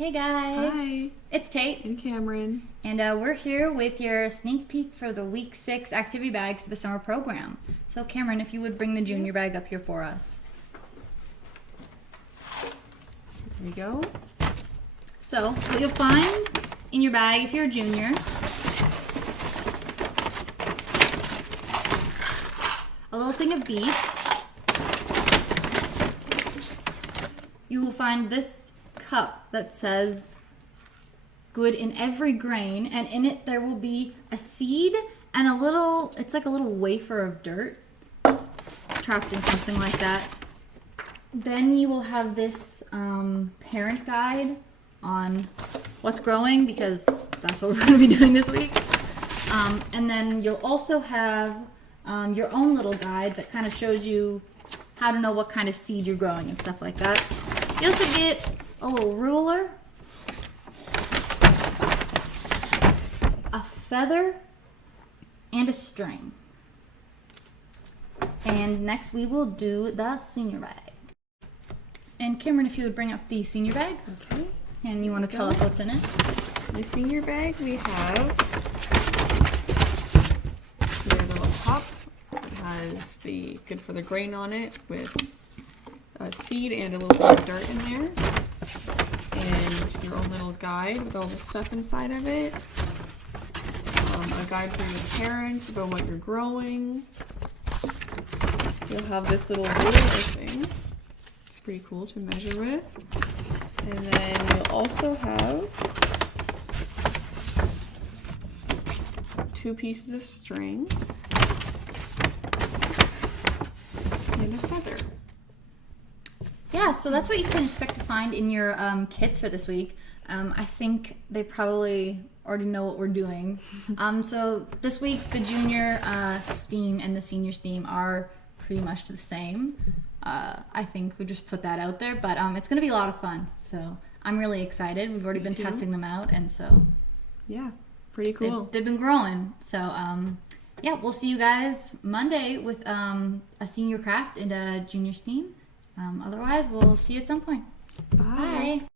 Hey guys! Hi! It's Tate And Kameryn. and we're here with your sneak peek for the week 6 activity bags for the summer program. So Kameryn, if you would bring the junior bag up here for us. There we go. So what you'll find in your bag if you're a junior, a little thing of beef. You will find this cup that says good in every grain, and in it there will be a seed and it's like a little wafer of dirt trapped in something like that. Then you will have this parent guide on what's growing, because that's what we're going to be doing this week. And then you'll also have your own little guide that kind of shows you how to know what kind of seed you're growing and stuff like that. You also get a little ruler, a feather, and a string. And next we will do the senior bag. And Kameryn, if you would bring up the senior bag. Okay. And you want to tell us what's in it? So my senior bag, we have the little cup. It has the good for the grain on it with a seed and a little bit of dirt in there. And your own little guide with all the stuff inside of it. A guide for your parents about what you're growing. You'll have this little ruler thing. It's pretty cool to measure with. And then you'll also have 2 pieces of string and a feather. Yeah, so that's what you can expect to find in your kits for this week. I think they probably already know what we're doing. So this week, the junior STEAM and the senior STEAM are pretty much the same. I think we just put that out there, but it's going to be a lot of fun. So I'm really excited. We've already been testing them out, and so yeah, pretty cool. They've been growing. So yeah, we'll see you guys Monday with a senior craft and a junior STEAM. Otherwise, we'll see you at some point. Bye. Bye.